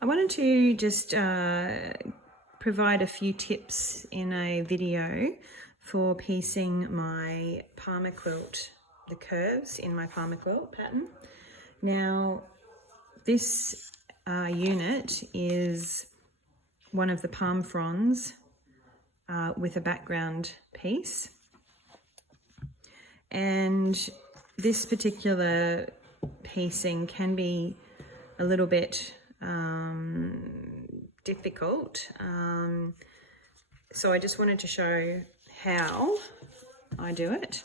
I wanted to just provide a few tips in a video for piecing my Palma quilt, the curves in my Palma quilt pattern. Now, this unit is one of the palm fronds with a background piece. And this particular piecing can be a little bit difficult. So I just wanted to show how I do it.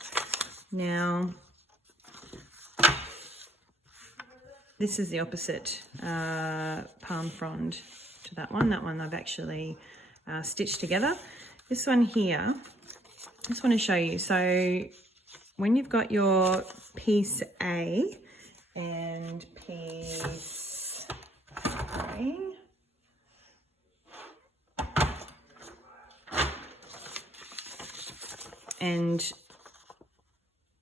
Now, this is the opposite palm frond to that one. That one I've actually stitched together. This one here, I just want to show you. So when you've got your piece A and piece A, and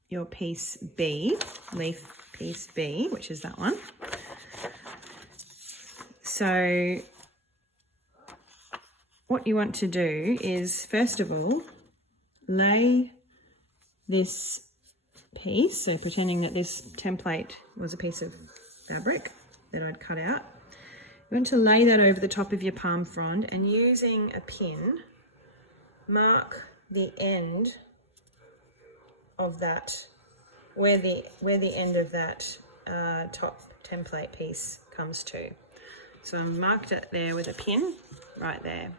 your piece B, leaf piece B, which is that one. So what you want to do is, first of all, lay this piece, so pretending that this template was a piece of fabric that I'd cut out. You want to lay that over the top of your palm frond, and using a pin, mark the end of that, where the end of that top template piece comes to. So I've marked it there with a pin right there.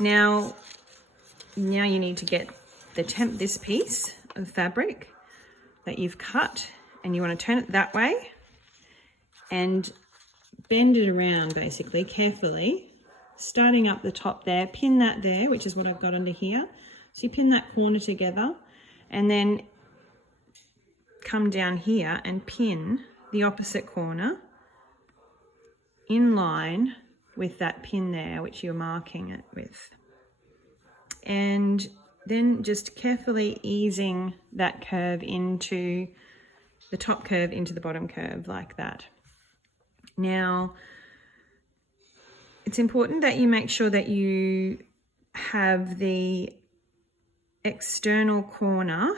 Now you need to get this piece of fabric that you've cut, and you want to turn it that way and bend it around basically carefully, starting up the top there. Pin that there, which is what I've got under here. So you pin that corner together, and then come down here and pin the opposite corner in line with that pin there, which you're marking it with. And then just carefully easing that curve into the top curve, into the bottom curve, like that. Now, it's important that you make sure that you have the external corner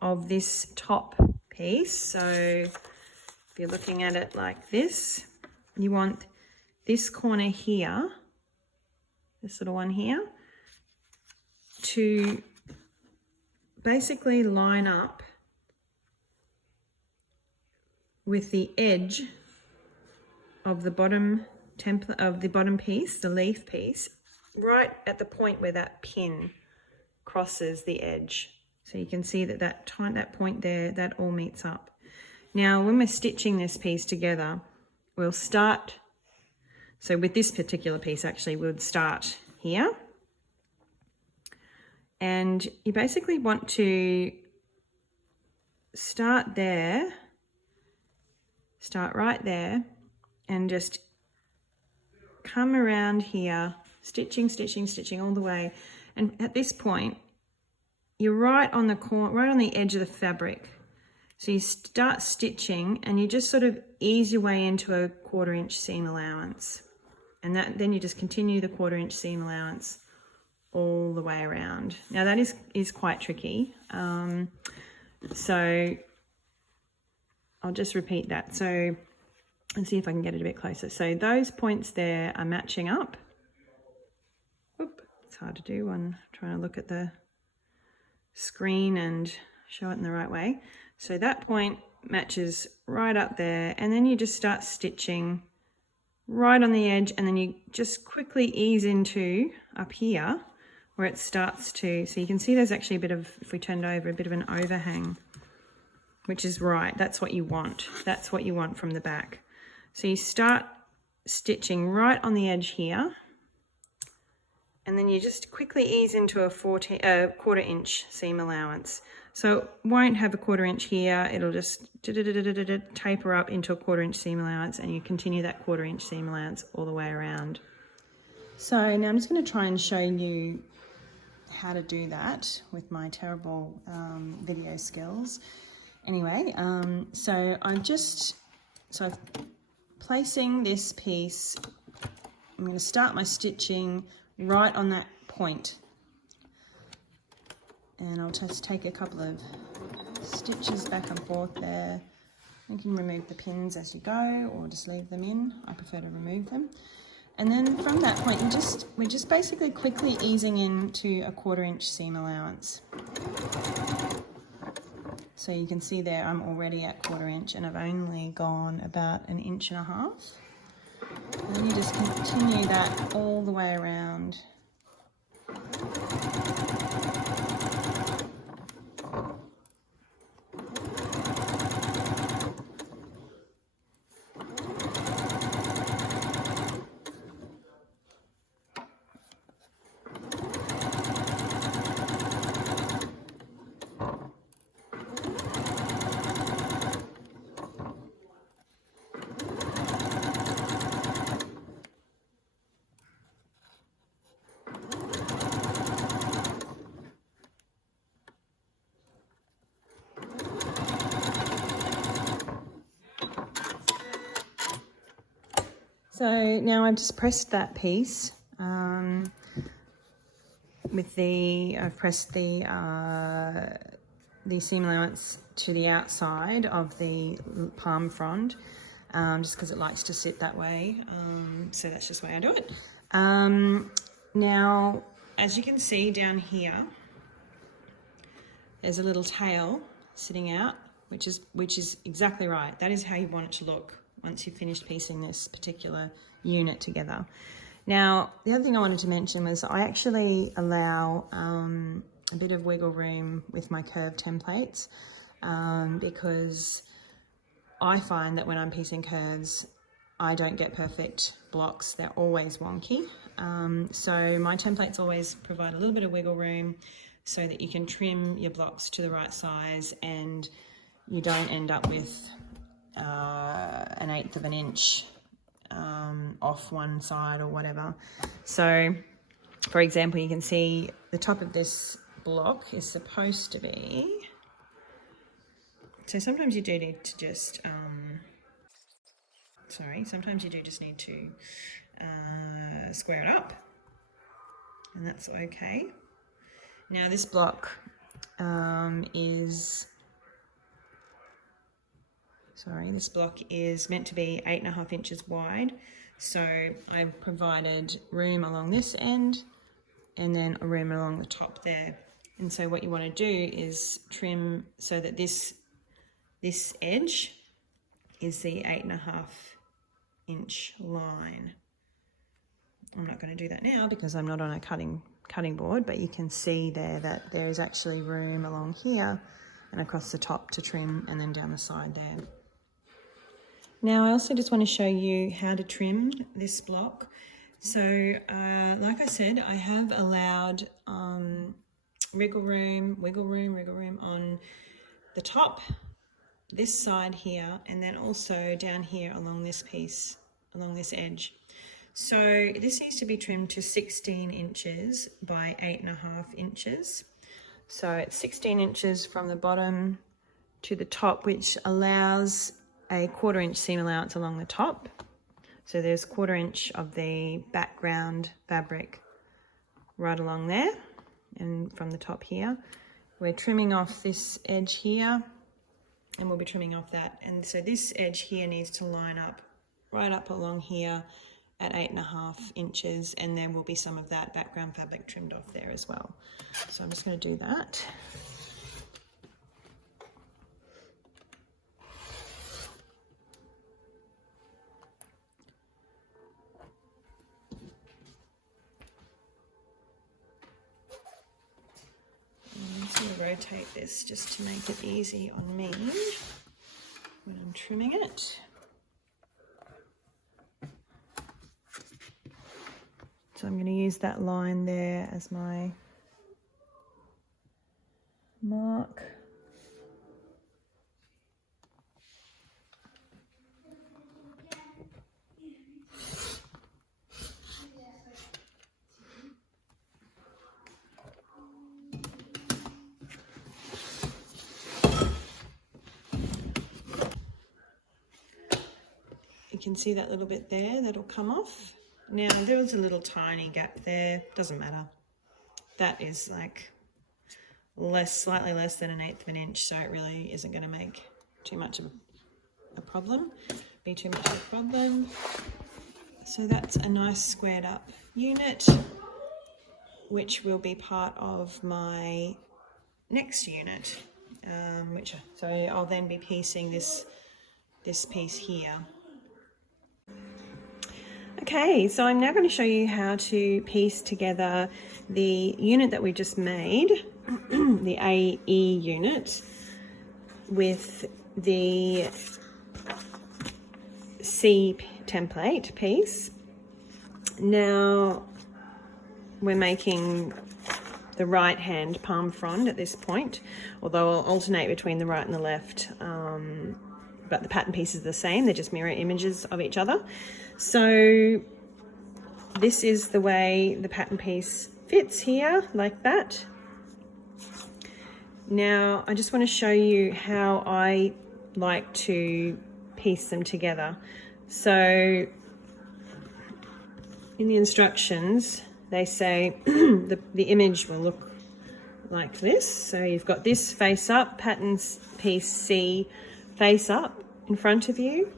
of this top piece. So if you're looking at it like this, you want this corner here, this little one here, to basically line up with the edge of the bottom template of the bottom piece, the leaf piece, right at the point where that pin crosses the edge. So you can see that that point there, that all meets up. Now, when we're stitching this piece together, we'll start, so with this particular piece actually, we'll start here. And you basically want to start there, start right there, and just come around here, stitching, stitching, stitching all the way. And at this point, you're right on the corner, right on the edge of the fabric. So you start stitching, and you just sort of ease your way into a 1/4 inch seam allowance. And then you just continue the 1/4 inch seam allowance all the way around. Now that is quite tricky. So I'll just repeat that. So let's see if I can get it a bit closer. So those points there are matching up. Oop, it's hard to do when trying to look at the screen and show it in the right way. So that point matches right up there, and then you just start stitching right on the edge, and then you just quickly ease into up here where it starts to, so you can see there's actually a bit of, if we turned over, a bit of an overhang, which is right. That's what you want. That's what you want from the back. So you start stitching right on the edge here, and then you just quickly ease into a 1/4 inch seam allowance. So it won't have a 1/4 inch here, it'll just taper up into a 1/4 inch seam allowance, and you continue that 1/4 inch seam allowance all the way around. So now I'm just going to try and show you how to do that with my terrible video skills. Anyway, so I've placing this piece, I'm going to start my stitching right on that point. And I'll just take a couple of stitches back and forth there. You can remove the pins as you go or just leave them in. I prefer to remove them. And then from that point, we're just basically quickly easing into a 1/4 inch seam allowance. So you can see there I'm already at 1/4 inch and I've only gone about 1.5 inches. And then you just continue that all the way around. So now I've just pressed that piece I've pressed the seam allowance to the outside of the palm frond, just because it likes to sit that way. So that's just the way I do it. Now, as you can see down here, there's a little tail sitting out, which is exactly right. That is how you want it to look once you've finished piecing this particular unit together. Now, the other thing I wanted to mention was I actually allow a bit of wiggle room with my curved templates because I find that when I'm piecing curves, I don't get perfect blocks. They're always wonky. So my templates always provide a little bit of wiggle room so that you can trim your blocks to the right size and you don't end up with 1/8 of an inch off one side or whatever. So, for example, you can see the top of this block is supposed to be, so sometimes you do need to just, sometimes you do just need to square it up, and that's okay. Now this block this block is meant to be 8.5 inches wide. So I've provided room along this end and then a room along the top there. And so what you want to do is trim so that this edge is the 8.5 inch line. I'm not going to do that now because I'm not on a cutting board, but you can see there that there is actually room along here and across the top to trim, and then down the side there. Now I also just want to show you how to trim this block. So like I said, I have allowed wiggle room on the top, this side here, and then also down here along this piece, along this edge. So this needs to be trimmed to 16 inches by 8.5 inches. So it's 16 inches from the bottom to the top, which allows a 1/4 inch seam allowance along the top. So there's 1/4 inch of the background fabric right along there, and from the top here. We're trimming off this edge here, and we'll be trimming off that. And so this edge here needs to line up right up along here at 8.5 inches, and there will be some of that background fabric trimmed off there as well. So I'm just going to do that. I'm just going to rotate this just to make it easy on me when I'm trimming it. So I'm going to use that line there as my mark. can see that little bit there, that'll come off. Now there was a little tiny gap there, doesn't matter. That is like slightly less than 1/8 of an inch, so it really isn't going to make too much of a problem, be too much of a problem. So that's a nice squared up unit, which will be part of my next unit, so I'll then be piecing this piece here. Okay, so I'm now going to show you how to piece together the unit that we just made, the AE unit, with the C template piece. Now we're making the right hand palm frond at this point, although I'll alternate between the right and the left, but the pattern pieces are the same, they're just mirror images of each other. So this is the way the pattern piece fits here, like that. Now I just want to show you how I like to piece them together. So in the instructions they say the image will look like this. So you've got this face up, pattern piece C face up in front of you.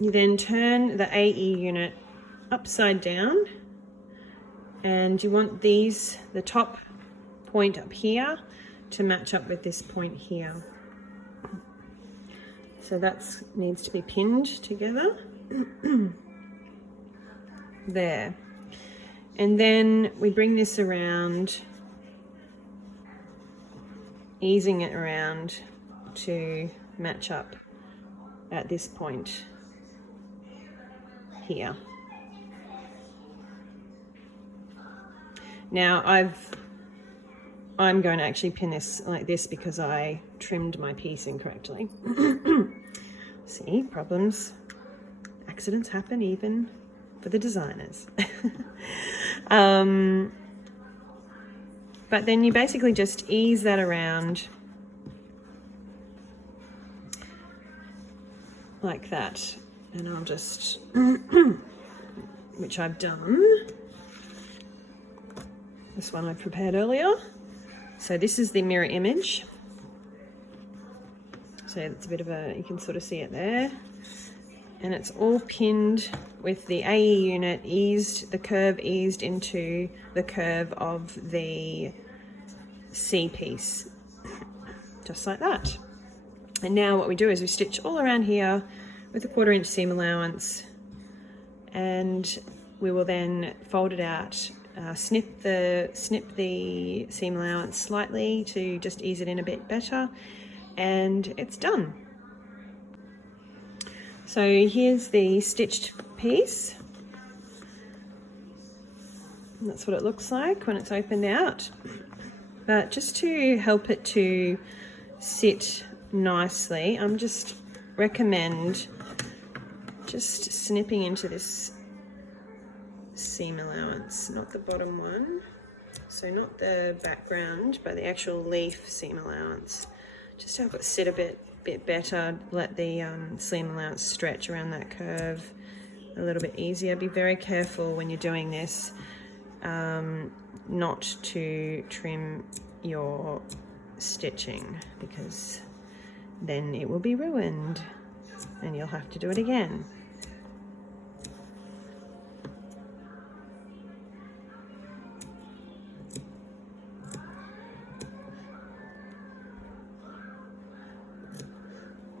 You then turn the AE unit upside down, and you want the top point up here to match up with this point here. So that needs to be pinned together. There. And then we bring this around, easing it around to match up at this point here. Now I'm going to actually pin this like this because I trimmed my piece incorrectly. See, problems, accidents happen even for the designers. But then you basically just ease that around like that, and I'll just, which I've done. This one I prepared earlier. So this is the mirror image. So it's a bit of a, you can sort of see it there. And it's all pinned with the AE unit eased, the curve eased into the curve of the C piece, just like that. And now what we do is we stitch all around here with a 1/4 inch seam allowance, and we will then fold it out, snip the seam allowance slightly to just ease it in a bit better, and it's done. So here's the stitched piece. And that's what it looks like when it's opened out. But just to help it to sit nicely, I'm just recommend just snipping into this seam allowance, not the bottom one. So not the background, but the actual leaf seam allowance. Just to help it sit a bit better, let the seam allowance stretch around that curve a little bit easier. Be very careful when you're doing this not to trim your stitching, because then it will be ruined and you'll have to do it again.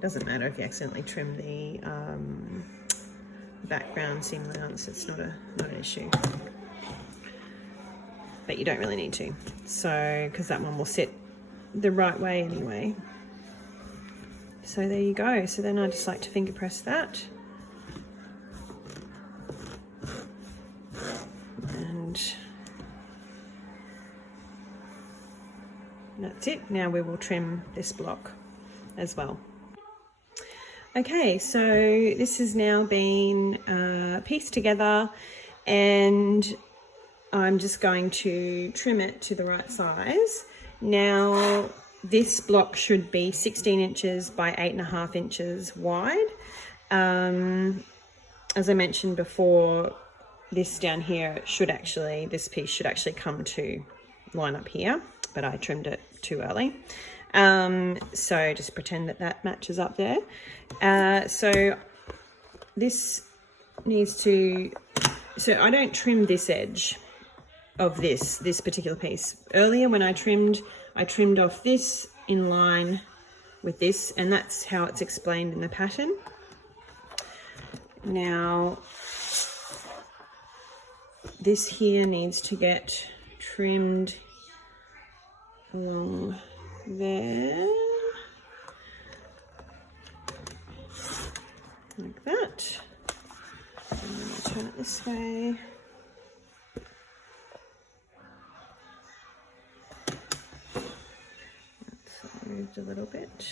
Doesn't matter if you accidentally trim the background seam allowance, it's not an issue. But you don't really need to, so because that one will sit the right way anyway. So there you go. So then I just like to finger press that, and that's it. Now we will trim this block as well. Okay, so this has now been pieced together, and I'm just going to trim it to the right size. Now this block should be 16 inches by 8.5 inches wide. as I mentioned before, this down here this piece should actually come to line up here, but I trimmed it too early. So just pretend that matches up there. So this needs to, so I don't trim this edge of this particular piece. Earlier when I trimmed off this in line with this, and that's how it's explained in the pattern. Now this here needs to get trimmed along there, like that. And then I'll turn it this way. That's moved a little bit.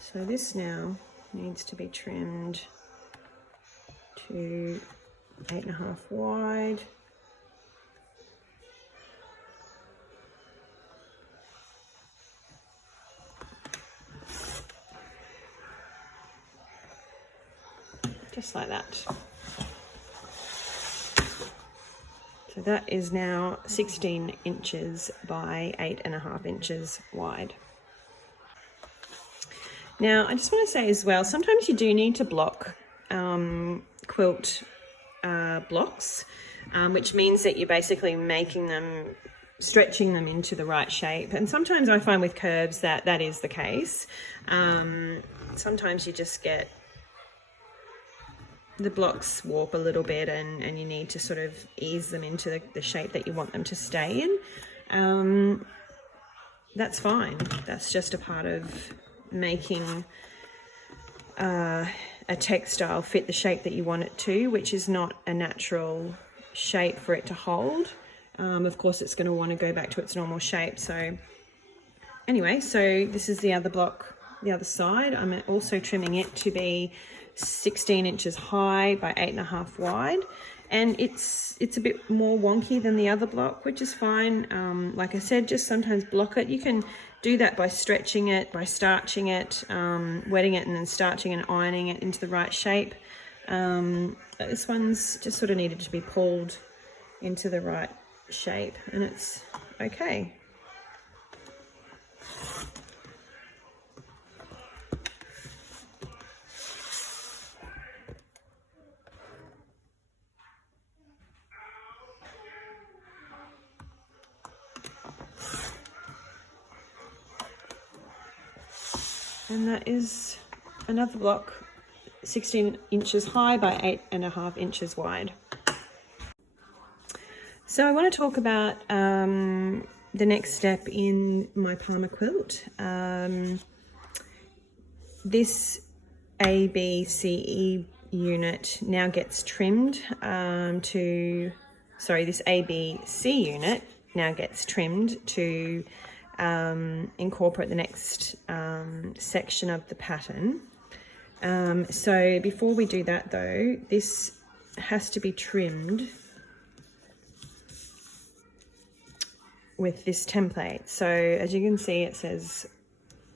So this now needs to be trimmed to 8.5 wide. Just like that. So that is now 16 inches by 8.5 inches wide. Now, I just want to say as well, sometimes you do need to block quilt blocks, which means that you're basically making them, stretching them into the right shape. And sometimes I find with curves that is the case. Sometimes you just get the blocks warp a little bit and you need to sort of ease them into the shape that you want them to stay in. That's fine. That's just a part of making a textile fit the shape that you want it to, which is not a natural shape for it to hold. Of course it's going to want to go back to its normal shape. So anyway, so this is the other block, the other side. I'm also trimming it to be 16 inches high by 8.5 wide, and it's a bit more wonky than the other block, which is fine. Like I said, just sometimes block it. You can do that by stretching it, by starching it, wetting it and then starching and ironing it into the right shape. This one's just sort of needed to be pulled into the right shape, and it's okay. And that is another block, 16 inches high by 8.5 inches wide. So I want to talk about the next step in my Palma quilt. This ABCE unit now gets trimmed this ABC unit now gets trimmed to incorporate the next section of the pattern. So before we do that though, this has to be trimmed with this template. So as you can see, it says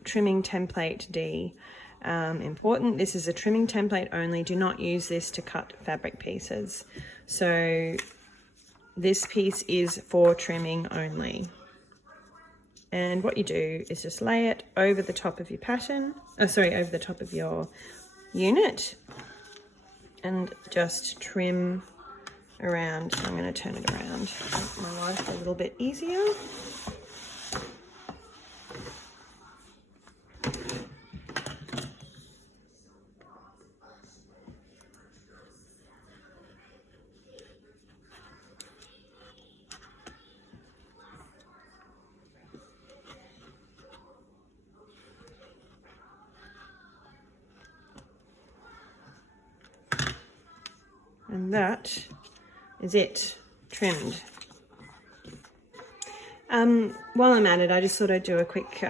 trimming template D. Important, this is a trimming template only. Do not use this to cut fabric pieces. So this piece is for trimming only. And what you do is just lay it over the top of your pattern, over the top of your unit, and just trim around. So I'm going to turn it around to make my life a little bit easier. And that is it, trimmed. While I'm at it, I just thought I'd do a quick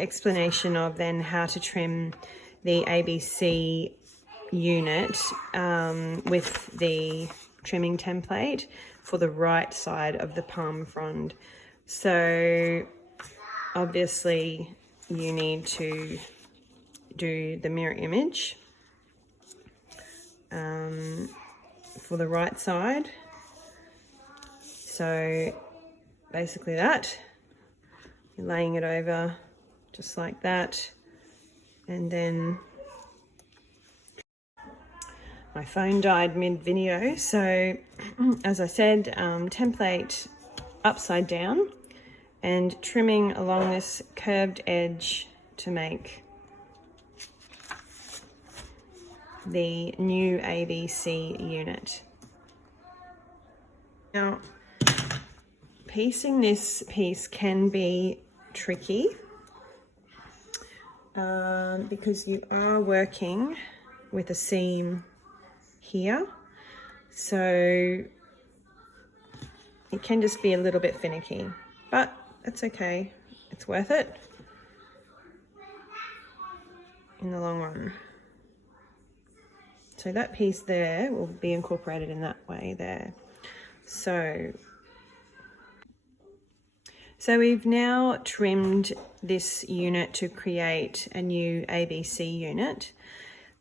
explanation of then how to trim the ABC unit with the trimming template for the right side of the palm frond. So obviously you need to do the mirror image for the right side. So basically that, you're laying it over just like that, and then my phone died mid-video, so as I said, template upside down and trimming along this curved edge to make the new ABC unit. Now, piecing this piece can be tricky because you are working with a seam here, so it can just be a little bit finicky, but that's okay, it's worth it in the long run. So that piece there will be incorporated in that way there. So we've now trimmed this unit to create a new ABC unit,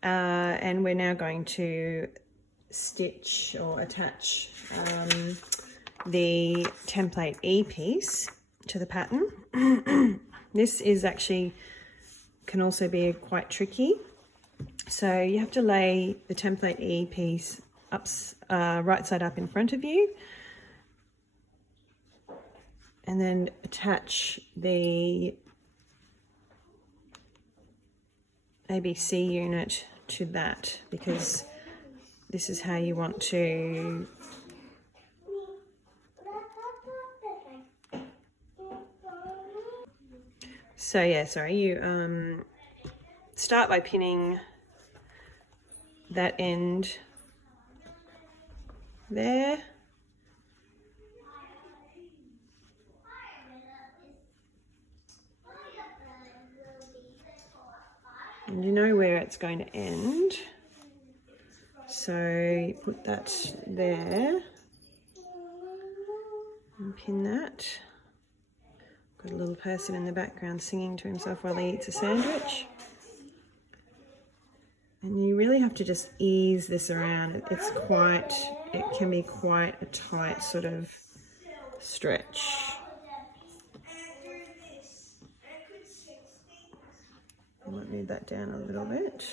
and we're now going to stitch or attach the template E piece to the pattern. This is actually, can also be quite tricky. So you have to lay the template E piece up, right side up in front of you, and then attach the ABC unit to that, because this is how you want to you start by pinning that end there, and you know where it's going to end, so you put that there and pin that. Got a little person in the background singing to himself while he eats a sandwich. And you really have to just ease this around. It can be quite a tight sort of stretch. I might move that down a little bit.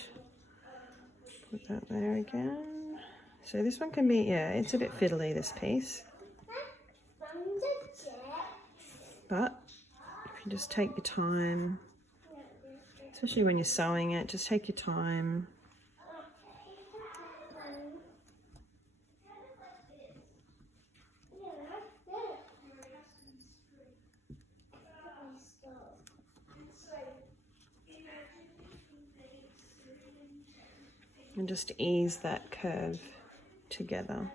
Put that there again. So this one can be, yeah, it's a bit fiddly, this piece. But if you just take your time, especially when you're sewing it, just take your time. And just ease that curve together.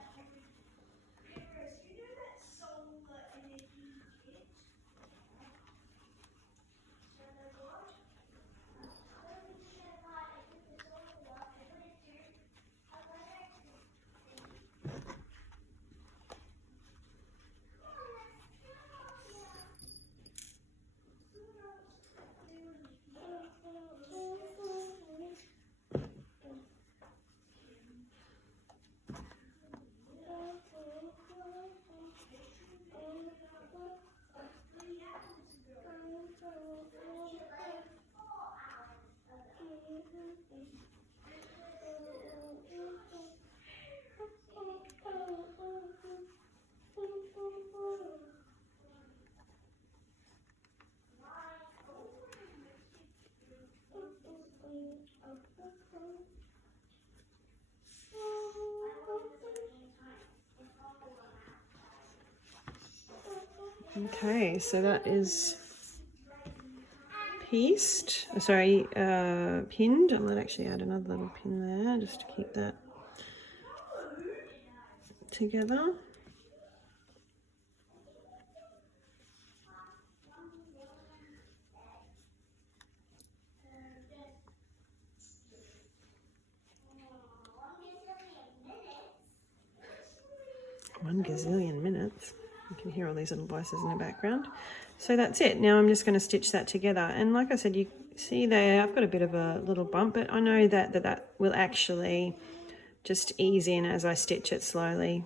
Okay, so that is pieced, pinned. I might actually add another little pin there just to keep that together. One gazillion minutes. You can hear all these little voices in the background. So that's it. Now I'm just going to stitch that together. And like I said, you see there, I've got a bit of a little bump, but I know that will actually just ease in as I stitch it slowly.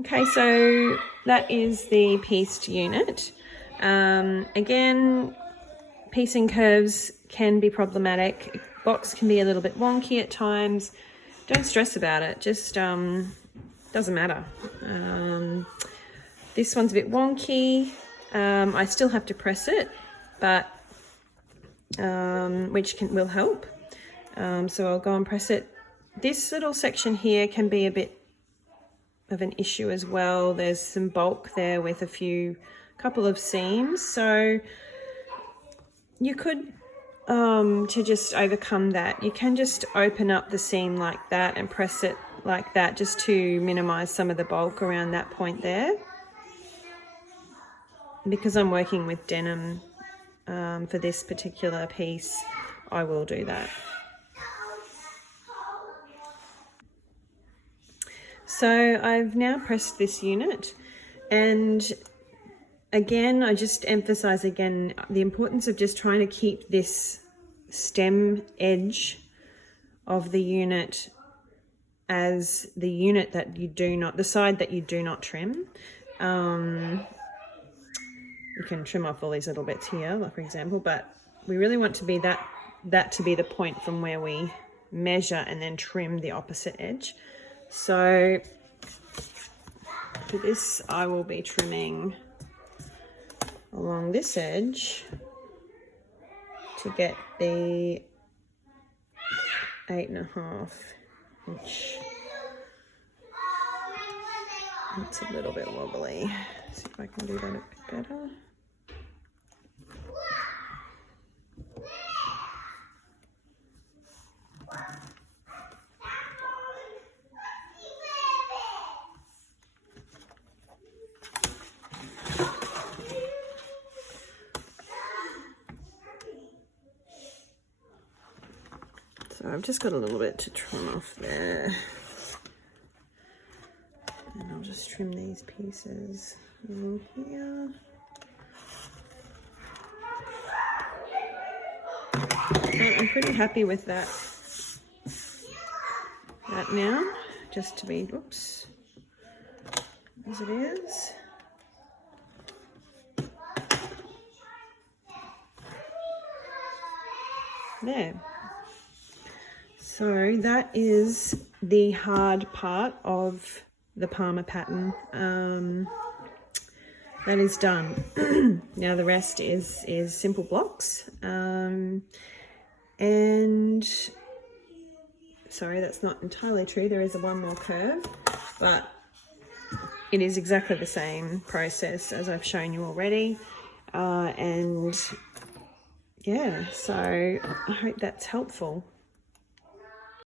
Okay, so that is the pieced unit. Again, piecing curves can be problematic. Box can be a little bit wonky at times. Don't stress about it, just doesn't matter. This one's a bit wonky. I still have to press it, but which will help. So I'll go and press it. This little section here can be a bit of an issue as well. There's some bulk there with a couple of seams, so you could to just overcome that, you can just open up the seam like that and press it like that, just to minimize some of the bulk around that point there. Because I'm working with denim for this particular piece, I will do that. So I've now pressed this unit, and again, I just emphasize again the importance of just trying to keep this stem edge of the unit as the unit that you do not, the side that you do not trim. You can trim off all these little bits here, like for example, but we really want to be that to be the point from where we measure and then trim the opposite edge. So for this, I will be trimming along this edge to get the 8.5 inch. It's a little bit wobbly. See if I can do that a bit better. So I've just got a little bit to trim off there. And I'll just trim these pieces along here. And I'm pretty happy with that now, just to be, oops, as it is. There. So that is the hard part of the Palma pattern. That is done. Now the rest is simple blocks. And sorry, that's not entirely true. There is one more curve, but it is exactly the same process as I've shown you already. And yeah, so I hope that's helpful.